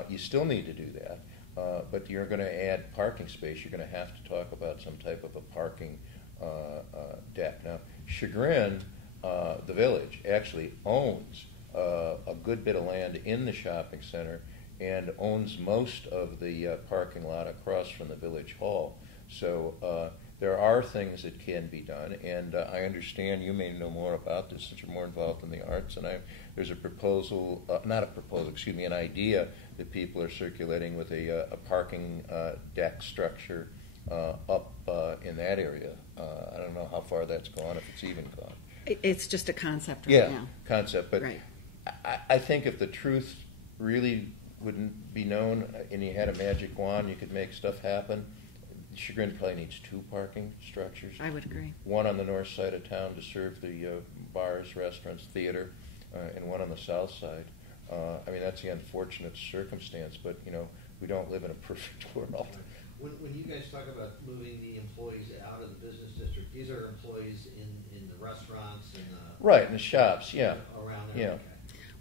you still need to do that, but you're going to add parking space. You're going to have to talk about some type of a parking deck. Now, Chagrin, the village, actually owns a good bit of land in the shopping center and owns most of the parking lot across from the village hall. So there are things that can be done, and I understand you may know more about this since you're more involved in the arts, and there's a proposal, an idea that people are circulating with a parking deck structure up in that area. I don't know how far that's gone, if it's even gone. It's just a concept right now. Concept, but Right. I think if the truth really wouldn't be known and you had a magic wand, you could make stuff happen. Chagrin probably needs 2 parking structures. I would agree. One on the north side of town to serve the bars, restaurants, theater, and one on the south side. I mean, that's the unfortunate circumstance, but, we don't live in a perfect world. When you guys talk about moving the employees out of the business district, these are employees in the restaurants and Right, in the shops, yeah. around there? Yeah. Okay.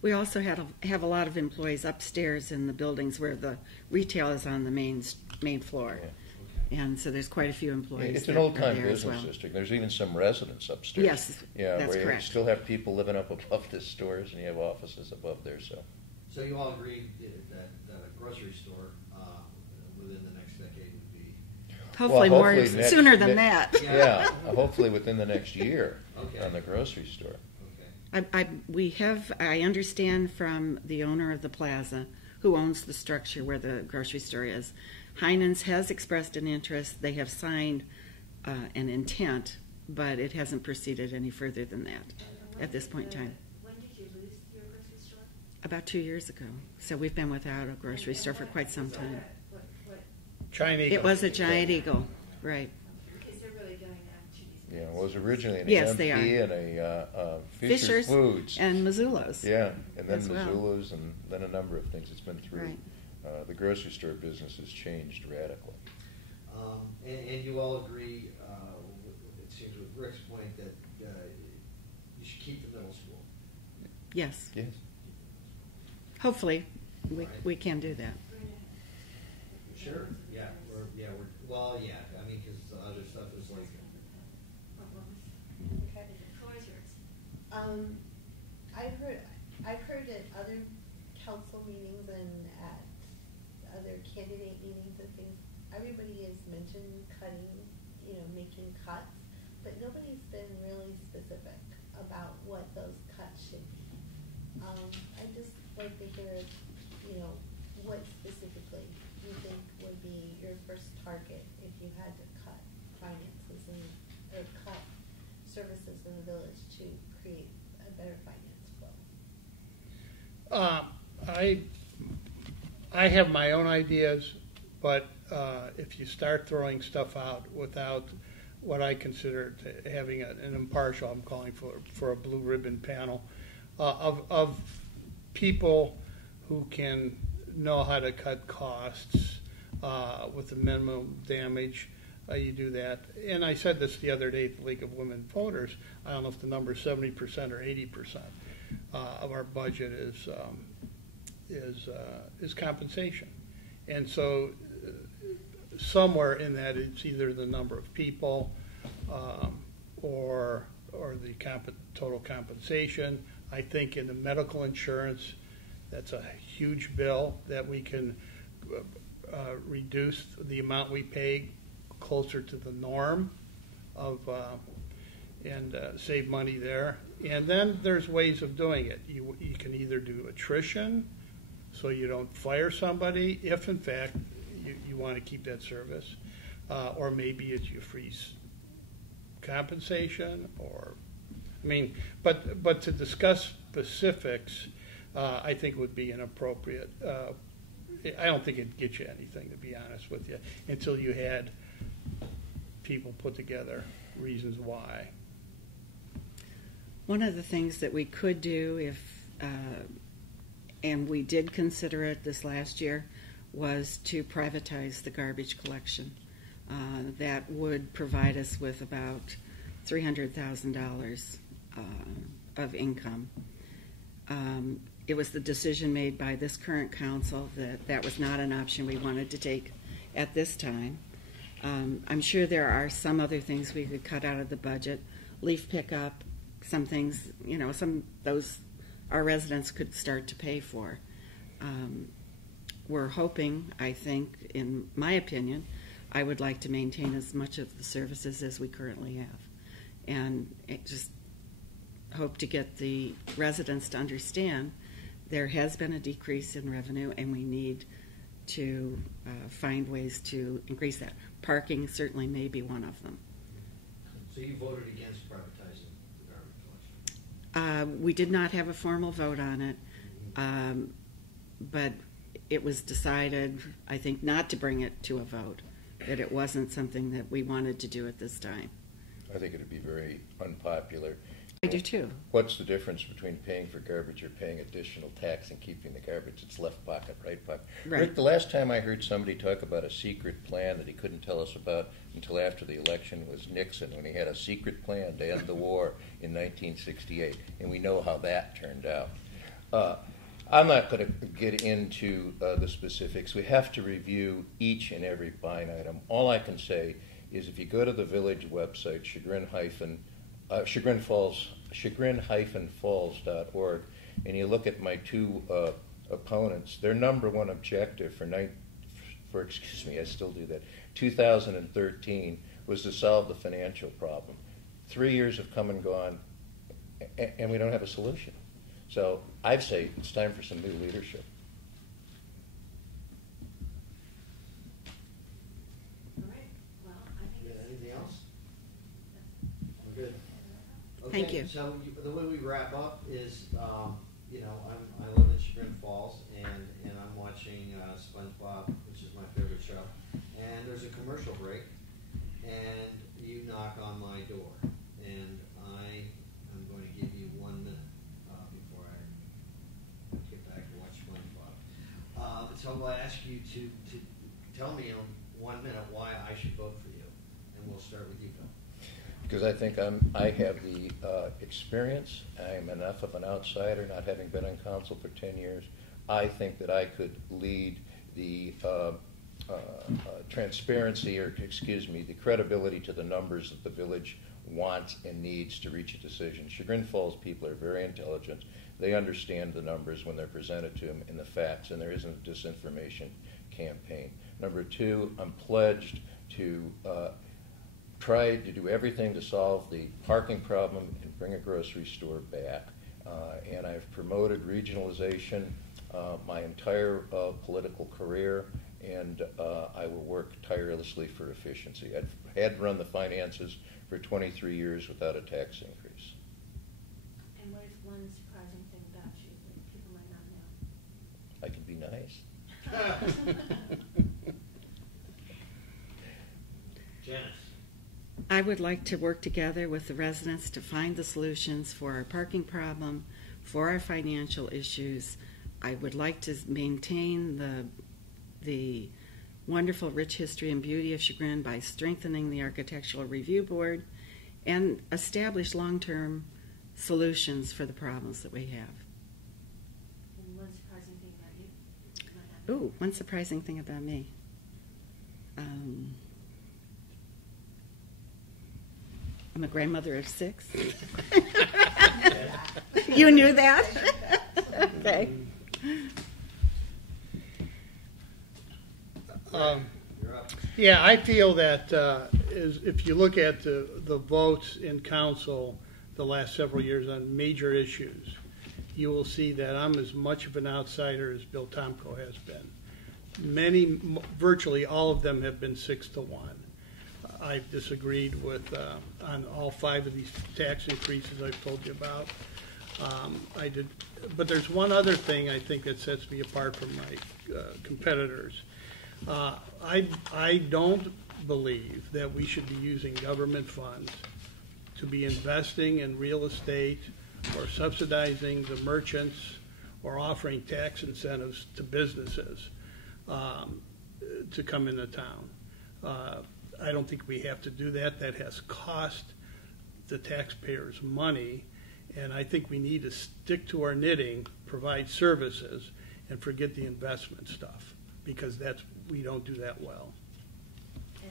We also have a lot of employees upstairs in the buildings where the retail is on the main floor. Yeah. And so there's quite a few employees. It's an that are old-time there as business well. district. There's even some residents upstairs. Yes, Yeah, that's where you correct. still have people living up above the stores, and you have offices above there. So you all agree that a grocery store within the next decade would be... Hopefully Well, more hopefully sooner than that. Yeah, hopefully within the next year Okay. on the grocery store. Okay. I understand from the owner of the plaza, who owns the structure where the grocery store is, Heinen's has expressed an interest. They have signed an intent, but it hasn't proceeded any further than that And when at this did point in time. When did you lose your grocery store? About 2 years ago. So we've been without a grocery And store for what- quite some was that time. What Giant Eagle. It was a giant eagle, right. is they're really going after these Yeah, guys? well, it was originally an Yes, MP they are. and a Fisher's Foods. and Missoula's. Yeah, and then as well. Missoula's, and then a number of things it's been through. Right. The grocery store business has changed radically. And you all agree, it seems with Rick's point, that you should keep the middle school. Yes. Yes. Hopefully, we can do that. Sure. Yeah. I mean, because other I've heard at other council meetings and at other candidate meetings and things, everybody has mentioned cutting, making cuts, but nobody's been really specific about what those cuts should be. I'd just like to hear, what specifically you think would be your first target if you had to cut finances or cut services in the village to create a better finance flow. I have my own ideas, but if you start throwing stuff out without what I consider having an impartial, I'm calling for a blue ribbon panel of people who can know how to cut costs with the minimum damage. You do that. And I said this the other day at the League of Women Voters. I don't know if the number is 70% or 80% of our budget is compensation. And so somewhere in that it's either the number of people or the total compensation. I think in the medical insurance, that's a huge bill that we can reduce the amount we pay closer to the norm and save money there. And then there's ways of doing it. You can either do attrition, so you don't fire somebody if in fact you want to keep that service, or maybe it's you freeze compensation, but to discuss specifics, I think would be inappropriate. I don't think it'd get you anything, to be honest with you, until you had people put together reasons why. One of the things that we could do, and we did consider it this last year, was to privatize the garbage collection. That would provide us with about $300,000 of income. It was the decision made by this current council that was not an option we wanted to take at this time. I'm sure there are some other things we could cut out of the budget. Leaf pickup, some things, those our residents could start to pay for. We're hoping, I think, in my opinion, I would like to maintain as much of the services as we currently have. And just hope to get the residents to understand there has been a decrease in revenue and we need to find ways to increase that. Parking certainly may be one of them. So you voted against privatizing the garbage collection? We did not have a formal vote on it, but it was decided, I think, not to bring it to a vote, that it wasn't something that we wanted to do at this time. I think it would be very unpopular. I do too. What's the difference between paying for garbage or paying additional tax and keeping the garbage? It's left pocket, right pocket. Right. Rick, the last time I heard somebody talk about a secret plan that he couldn't tell us about until after the election was Nixon, when he had a secret plan to end the war in 1968, and we know how that turned out. I'm not going to get into the specifics. We have to review each and every line item. All I can say is if you go to the village website, chagrin-falls.org, and you look at my two opponents, their number one objective for 2013 was to solve the financial problem. 3 years have come and gone, and we don't have a solution. So I'd say it's time for some new leadership. All right. Well, I think Yeah, anything else? We're good. Thank Okay, you. So the way we wrap up is, I live in Chagrin Falls, and I'm watching SpongeBob, which is my favorite show. And there's a commercial break, and you knock on my door, and I am going to give you 1 minute before I get back to watch SpongeBob. So I'll ask you to tell me in 1 minute why I should vote for you, and we'll start with you, Bill. Because I think I have the experience. I'm enough of an outsider, not having been on council for 10 years. I think that I could lead the transparency, or excuse me, the credibility to the numbers that the village wants and needs to reach a decision. Chagrin Falls people are very intelligent. They understand the numbers when they're presented to them and the facts, and there isn't a disinformation campaign. Number two, I'm pledged to try to do everything to solve the parking problem and bring a grocery store back. And I've promoted regionalization my entire political career, and I will work tirelessly for efficiency. I've had to run the finances for 23 years without a tax increase. And what is one surprising thing about you that people might not know? I can be nice. Janis. I would like to work together with the residents to find the solutions for our parking problem, for our financial issues. I would like to maintain the wonderful rich history and beauty of Chagrin by strengthening the Architectural Review Board and establish long-term solutions for the problems that we have. And one surprising thing about you? You might not know. Ooh, one surprising thing about me. I'm a grandmother of 6. You knew that? Okay. You're up. Yeah, I feel that if you look at the votes in council the last several years on major issues, you will see that I'm as much of an outsider as Bill Tomko has been. Virtually all of them have been 6-1. I've disagreed with on all 5 of these tax increases I've told you about. But there's one other thing I think that sets me apart from my competitors. I don't believe that we should be using government funds to be investing in real estate or subsidizing the merchants or offering tax incentives to businesses to come into town. I don't think we have to do that. That has cost the taxpayers money, and I think we need to stick to our knitting, provide services, and forget the investment stuff, because we don't do that well.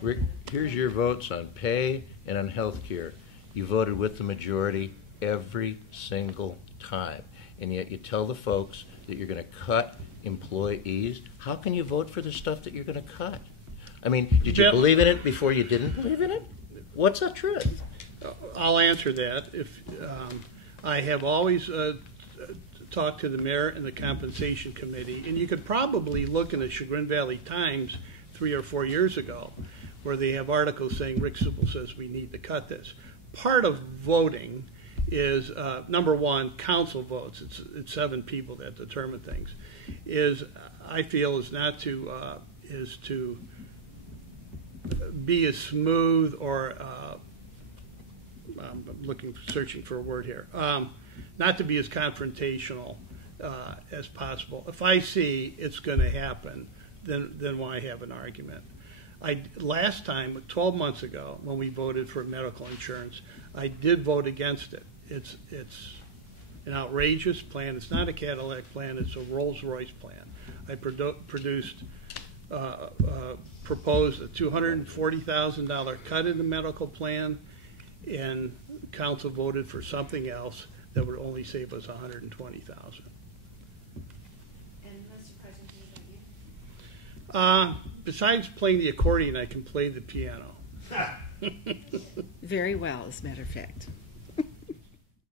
Rick, here's your votes on pay and on health care. You voted with the majority every single time, and yet you tell the folks that you're going to cut employees. How can you vote for the stuff that you're going to cut? I mean, did you believe in it before you didn't believe in it? What's the truth? I'll answer that. I have always talked to the mayor and the compensation committee, and you could probably look in the Chagrin Valley Times 3 or 4 years ago, where they have articles saying Rick Subel says we need to cut this. Part of voting is number one, council votes. It's 7 people that determine things. I feel is to be as smooth or I'm searching for a word here. Not to be as confrontational as possible. If I see it's going to happen, then why have an argument? Last time, 12 months ago, when we voted for medical insurance, I did vote against it. It's an outrageous plan. It's not a Cadillac plan. It's a Rolls-Royce plan. I proposed a $240,000 cut in the medical plan, and council voted for something else that would only save us $120,000. And most surprising thing about you? Besides playing the accordion, I can play the piano. Very well, as a matter of fact.